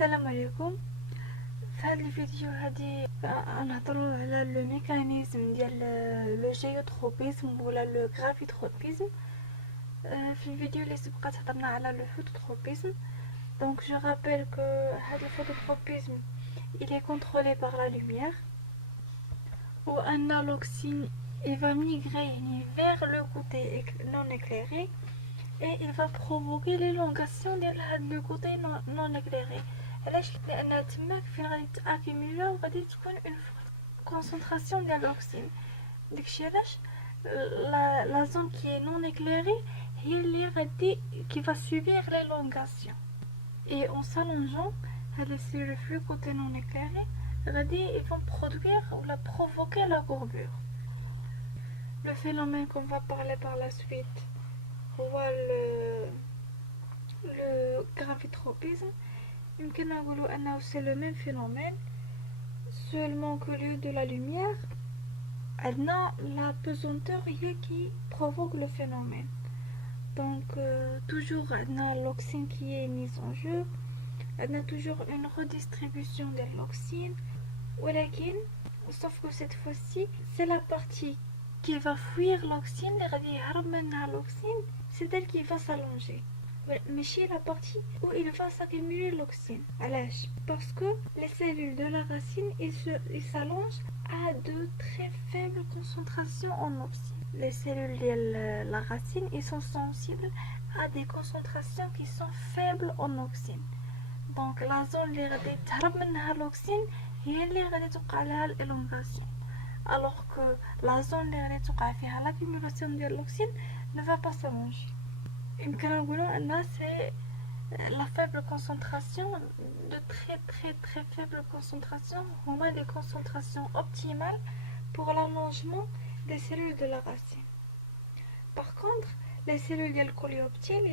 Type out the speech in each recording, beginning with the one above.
السلام عليكم. في هذا الفيديو هادي نهضروا على لو ميكانيزم ديال لو جيوتروبيزم ولا لو غرافيتروبيزم. في الفيديو اللي سبقت هضرنا على لو فوتوتروبيزم. Donc je rappelle que هذا الفوتوتروبيزم il est contrôlé par la lumière où un alloxine il va migrer vers le côté non éclairé et il va provoquer l'élongation de le côté non éclairé. علاش؟ لان تماك فين غادي تاكيميلا وغادي تكون اون كونسونطراسيون ديال الاكسين. داكشي علاش لا زون كي نون اكليري هي اللي غادي كي va subir l'élongation et en s'allongeant هاد les flux côté non éclairé غادي ils vont produire ou la provoquer la courbure. Le phénomène qu'on va parler par la suite هو le gravitropisme. يمكن نقولوا أنه c'est le même phénomène seulement qu'au lieu de la lumière عندنا la pesanteur هي qui provoque le phénomène. Donc toujours عندنا l'oxyne qui est mise en jeu, عندنا toujours une redistribution de l'oxyne ولكن sauf que cette fois-ci c'est la partie qui va fuir l'oxyne اللي غادي يهرب منها l'oxyne, c'est elle qui va s'allonger. ماشي la partie où il va s'accumuler l'oxyne. علاش؟ parce que les cellules de la racine ils s'allongent à de très faibles concentrations en oxyne. Les cellules de la racine ils sont sensibles à des concentrations qui sont faibles en oxyne. donc la zone اللي غادي تهرب منها l'oxyne هي اللي غادي توقع لها l'élongation, alors que la zone اللي غادي توقع فيها l'accumulation ديال l'oxyne ne va pas s'allonger. يمكن نقولوا أن c'est la faible concentration, de très faible concentration, au moins des concentrations optimales pour l'allongement des cellules de la racine. Par contre, les cellules de coléoptile,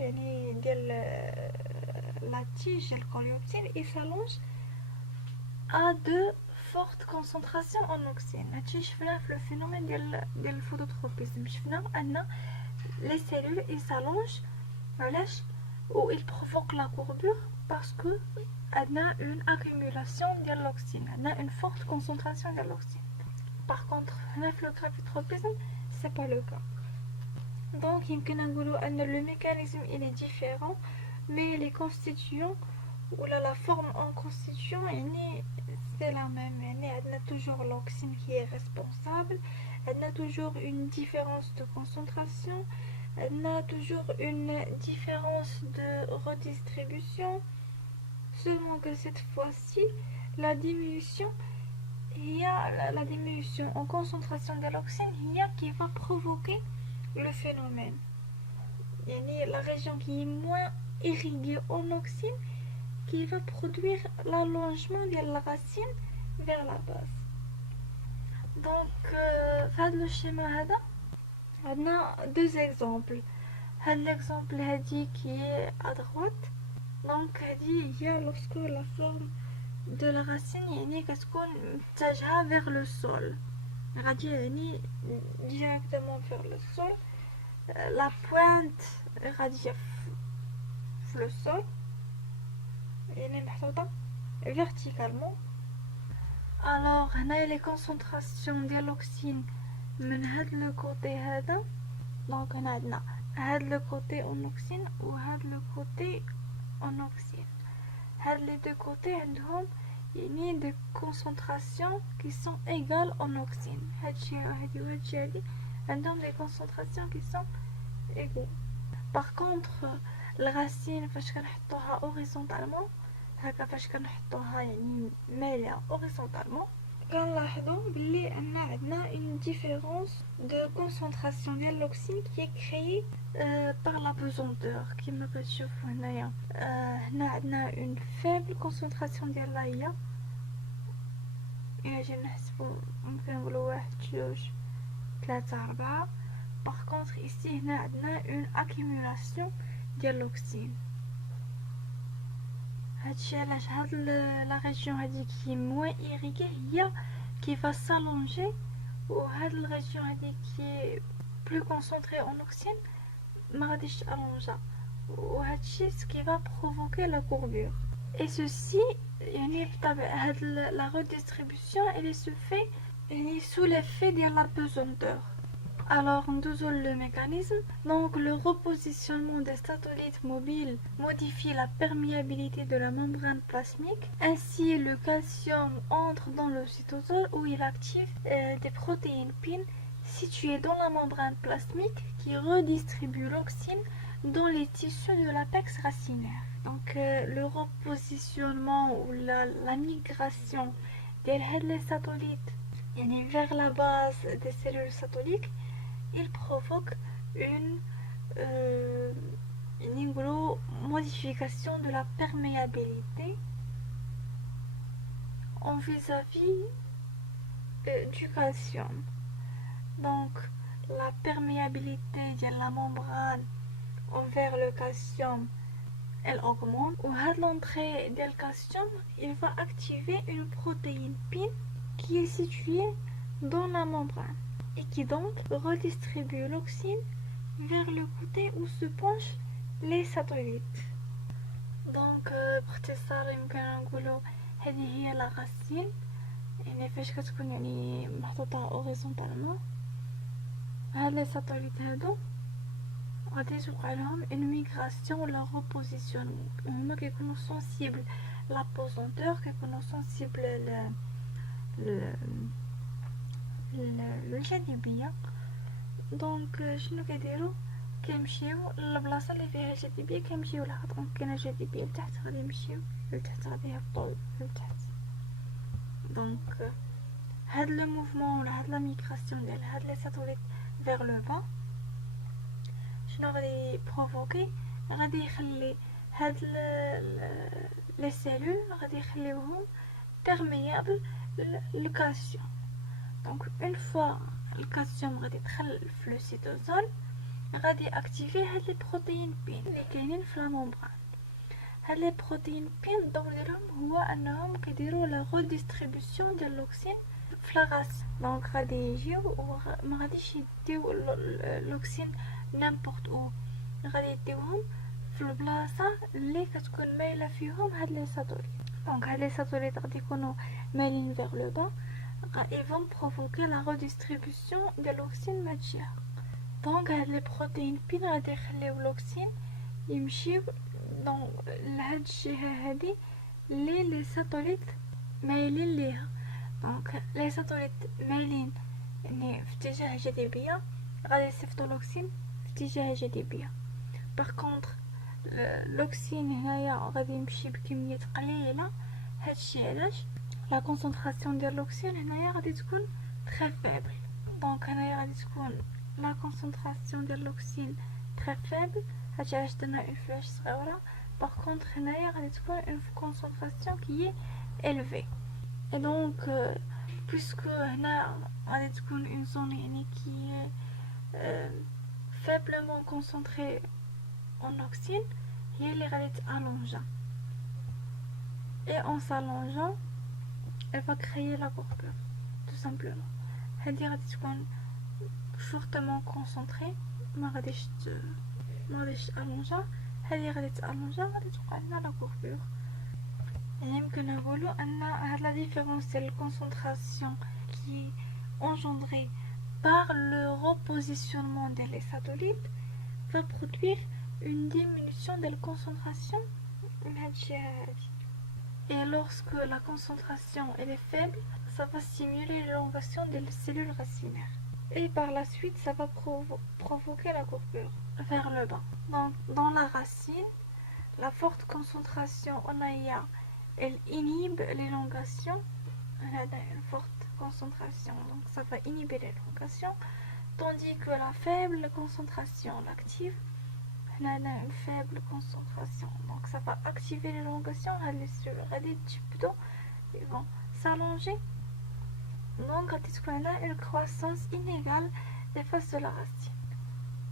la tige de coléoptile, ils s'allongent à de fortes concentrations en oxyne. شفنا في le phénomène ديال الفوتوتروبيزم شفنا أن les cellules ils s'allongent où il provoque la courbure parce que on a une accumulation de l'oxyne, on a une forte concentration de l'oxyne. Par contre, le gravitropisme, c'est pas le cas. Donc, le mécanisme il est différent, mais les constituants ou la forme en constituant, c'est la même. On a toujours l'oxyne qui est responsable, on a toujours une différence de concentration. On a toujours une différence de redistribution, seulement que cette fois-ci, la diminution, il y a la diminution en concentration de l'oxyne, il y a qui va provoquer le phénomène. Il y a la région qui est moins irriguée en oxyne qui va produire l'allongement de la racine vers la base. Donc, dans le schéma هذا on a deux exemples. L'exemple qui est à droite, donc il y a lorsque la forme de la racine est vers le sol, directement vers le sol, la pointe est le sol, verticalement. Alors on a les concentrations de l'oxyne من هاد لو كوتي هذا. دونك هنا عندنا هاد لو كوتي اون اوكسين وهاد لو كوتي اون اوكسين. هاد لي دو كوتي عندهم يعني دي كونسونطراسيون كي سون ايغال اون اوكسين. هادشي هادي وهادشي هادي عندهم دي كونسونطراسيون كي سون ايغال. باغ كونطخ الغاسين فاش كنحطوها اوريزونطالمون هكا فاش كنحطوها يعني مايله اوريزونطالمون كنلاحظوا بلي ان عندنا une différence de concentration de l'oxyne qui est créée par la pesanteur كما كتشوفوا هنايا. هنا عندنا une faible concentration ديالها هي الا جينا نحسبوا ممكن نقولوا 1 2 3 4. par contre ici هنا عندنا une accumulation ديال l'oxyne. هادشي علاش هاد لا ريجيون هادي كي موان إيريغي هي كي va s'allonger وهاد لا ريجيون هادي كي بلو كونسونطري اون اوكسين ما غاديش تالونجا وهادشي سكي va provoquer la courbure. Et ceci, la redistribution, elle se fait sous l'effet de la pesanteur. Alors, on désole le mécanisme. Donc, le repositionnement des satellites mobiles modifie la perméabilité de la membrane plasmique. Ainsi, le calcium entre dans le cytosol où il active des protéines PIN situées dans la membrane plasmique qui redistribuent l'oxine dans les tissus de l'apex racinaire. Donc, le repositionnement ou la migration des satellites vers la base des cellules satellites, il provoque une modification de la perméabilité en vis-à-vis du calcium. Donc, la perméabilité de la membrane envers le calcium, elle augmente. Ou à l'entrée du calcium, il va activer une protéine PIN qui est située dans la membrane et qui donc redistribue l'oxyne vers le côté où se penchent les satellites. Donc باختصار يمكن نقولوا هذه هي لا غاسيل، يعني فاش كتكون يعني محطوطة اوريزونتالمون هاد لي ساتellite هادو غادي توقع لهم اون ميغراسيون ولا ريبوزيسيونمون. هما كيكونوا سونسيبل لا بوزونتور، كيكونوا سونسيبل للجاذبية. دونك شنو كيديروا؟ كيمشيو للبلاصه اللي فيها الجاذبيه، كيمشيو لها. دونك كاينه جاذبيه لتحت غادي يمشيو لتحت، غادي يهبطوا لتحت. دونك هاد لو موفمون ولا هاد لا ميغراسيون ديال هاد لي ساتوليت فيغ لو با شنو غادي بروفوكي؟ غادي يخلي هاد لي سيلول غادي يخليوهم بيرميابل للكالسيوم. دونك اون فوا الكالسيوم غادي يدخل في لو سيتوزول غادي اكتيفي هاد لي بروتين بين اللي كاينين في لا ممبران. هاد لي بروتين بين الدور ديالهم هو انهم كيديروا لا ريديستريبيسيون ديال الاكسين في لا غاس. دونك غادي يجيو وما غاديش يديو الاكسين نيمبورط او، غادي يديوهم في البلاصه اللي كتكون مايله فيهم هاد لي ساتوليت. دونك هاد لي ساتوليت غادي يكونوا مايلين فيغ لو با، ils vont provoquer la redistribution de l'oxyne matière. دونك هاد لي بروتين بين غادي يخليو الاكسين يمشيو دون لهاد الجهه هادي اللي لي ساتوليت مايلين ليها. دونك لي ساتوليت مايلين يعني في اتجاه جاذبيه، غادي يصيفطوا الاكسين في اتجاه جاذبيه. باغ كونطخ الاكسين هنايا غادي يمشي بكميه قليله. هادشي علاش لا كونسونطراسيون ديال الاكسين هنايا غادي تكون تري فيبل. دونك هنايا غادي تكون la concentration de l'oxyne très faible. هادشي علاش درنا اون فلاش صغيره. par contre هنايا غادي تكون une concentration qui est élevée. et donc puisque هنا غادي تكون une zone يعني qui est faiblement concentrée en oxyne، هي اللي غادي تالونجا. et en s'allongeant elle va créer la courbure tout simplement. هادي غادي تكون fortement concentré، ما غاديش تالونجا. هذه غادي تالونجا غادي توقع لنا لا كوربور. يمكن نقولوا ان هاد لا ديفيرونس ديال الكونسونطراسيون qui engendrée par le repositionnement des satellites va produire une diminution de la concentration. Et lorsque la concentration elle est faible, ça va stimuler l'élongation des cellules racinaires. Et par la suite, ça va provoquer la courbure vers le bas. Donc, dans la racine, la forte concentration en AIA, elle inhibe l'élongation. Elle a une forte concentration, donc ça va inhiber l'élongation. Tandis que la faible concentration l'active. Elle a une faible concentration, donc ça va activer l'élongation. Ils vont s'allonger. Donc غادي تكون لنا une croissance inégale des faces de la racine.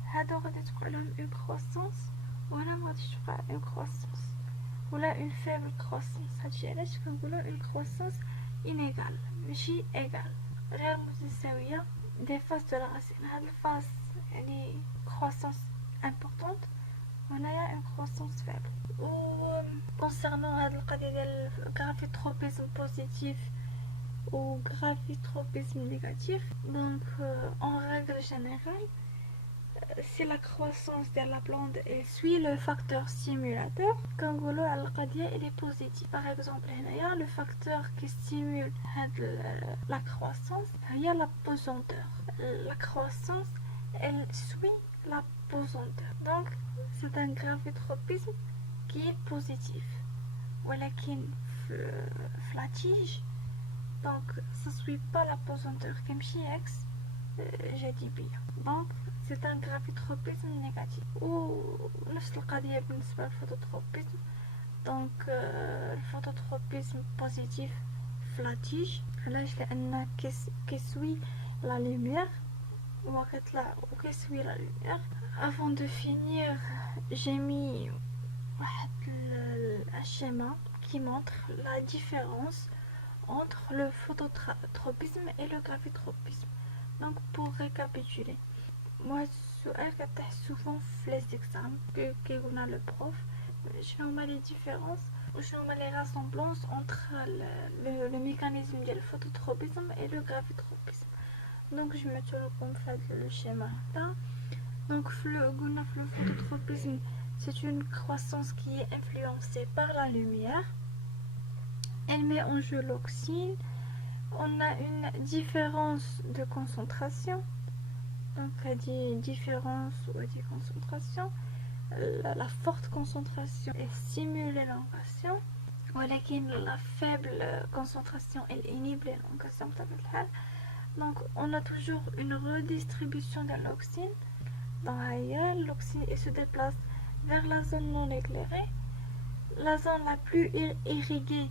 هادو غادي تكون لهم une croissance وهنا مغاديش توقع une croissance ولا une faible croissance. هادشي علاش كنقولو une croissance inégale ماشي égal، غير متساوية des faces de la racine. هاد الفاس يعني croissance importante وهنايا une croissance faible. و concernant le gravitropisme positif ou gravitropisme négatif, donc en règle générale, si la croissance de la plante elle suit le facteur stimulateur, كنقولوا على القضية elle est positive. Par exemple هنايا le facteur qui stimule la croissance هي la pesanteur. La croissance elle suit la pesanteur. Donc c'est un gravitropisme qui est positif. ولكن في la tige donc ça suit pas la pesanteur كيمشي عكس جاذبية. Donc c'est un gravitropisme négatif. ونفس القضية بالنسبة للفوتوتروبيزم. Donc الفوتوتروبيزم positif في la tige علاش لأن كيسوي la lumière وكتطلع وكيسوي la lumière. Avant de finir j'ai mis un schéma qui montre la différence entre le phototropisme et le gravitropisme. Donc pour récapituler, moi السؤال كطيح souvent في les examens كيقولنا le prof شنو هما les différences وشنو هما les ressemblances entre le mécanisme ديال الفوتوتروبيزم et le gravitropisme. Donc je mets le schéma là. Donc قلنا في le phototropisme c'est une croissance qui est influencée par la lumière. Elle met en jeu l'oxyne. On a une différence de concentration. Donc, elle dit différence ou elle dit concentration. La forte concentration elle stimule l'élongation. La faible concentration elle inhibe l'élongation. Donc, on a toujours une redistribution de l'oxyne. Dans ailleurs, l'oxyne se déplace vers la zone non éclairée. La zone la plus irriguée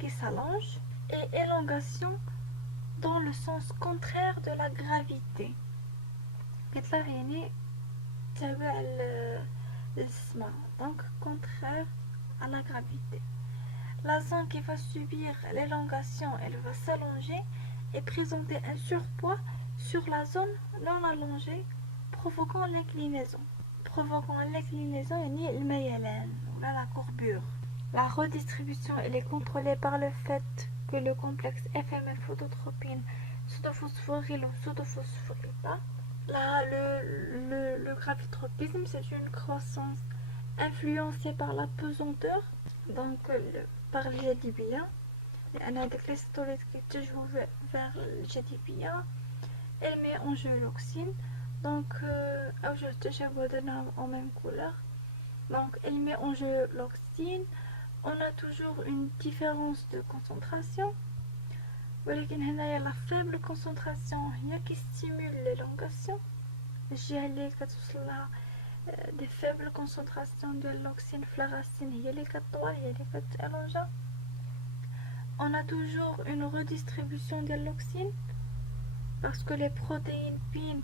qui s'allonge et élongation dans le sens contraire de la gravité. Donc contraire à la gravité. La zone qui va subir l'élongation elle va s'allonger et présenter un surpoids sur la zone non allongée provoquant l'inclinaison. يعني الميلان ou la courbure. La redistribution elle est contrôlée par le fait que le complexe FML phototropine pseudophosphoryle ou pseudophosphoryle pas. Là, le gravitropisme c'est une croissance influencée par la pesanteur, donc par le جاذبية. لأن هذيك les ستوليت كيتجهوا vers الجاذبية. Elle met en jeu l'oxyne. Donc, en même couleur. Donc, elle met en jeu l'oxyne. On a toujours une différence de concentration. ولكن هنايا la faible concentration هي qui stimule l'élongation. الجهة اللي كتوصل لها des faibles concentrations de l'oxyne في la racine هي اللي كتطول هي اللي كتالونجا. On a toujours une redistribution de l'oxyne parce que les protéines PIN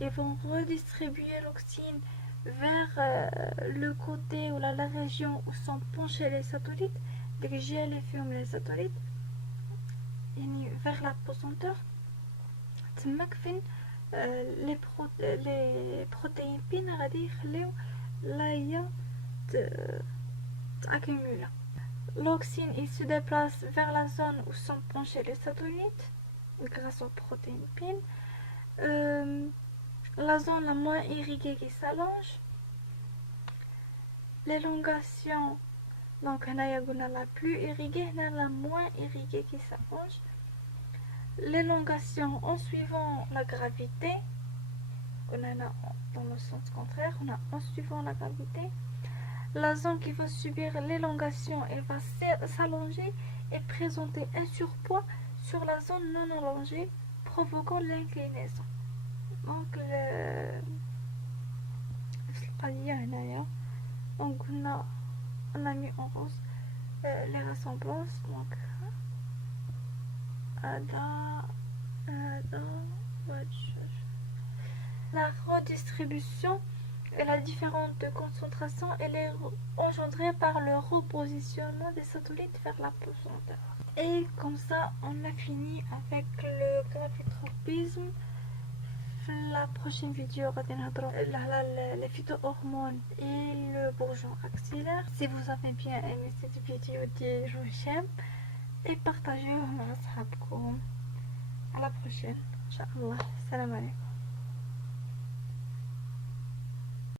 ils vont redistribuer l'oxyne vers le côté ou la région où sont penchés les satellites, les satellites, vers la pesanteur. Les protéines PIN غادي يخليو لا هي تاكيمولا. L'oxyne il se déplace vers la zone où sont penchés les satellites grâce aux protéines PIN. La zone la moins irriguée qui s'allonge. L'élongation, donc la plus irriguée, la moins irriguée qui s'allonge. L'élongation en suivant la gravité. On a dans le sens contraire, on a en suivant la gravité. La zone qui va subir l'élongation, elle va s'allonger et présenter un surpoids sur la zone non allongée, provoquant l'inclinaison. Donc donc on a mis en rose les ressemblances. Donc la redistribution et la différence de concentration elle est engendrée par le repositionnement des satellites vers la pesanteur. Et comme ça on a fini avec le gravitropisme في la prochaine vidéo غادي نهضروا على les phytohormones et le bourgeon axillaire. Si vous avez bien aimé cette vidéo, dites j'aime et partagez مع أصحابكم. À la prochaine. إن شاء الله. السلام عليكم.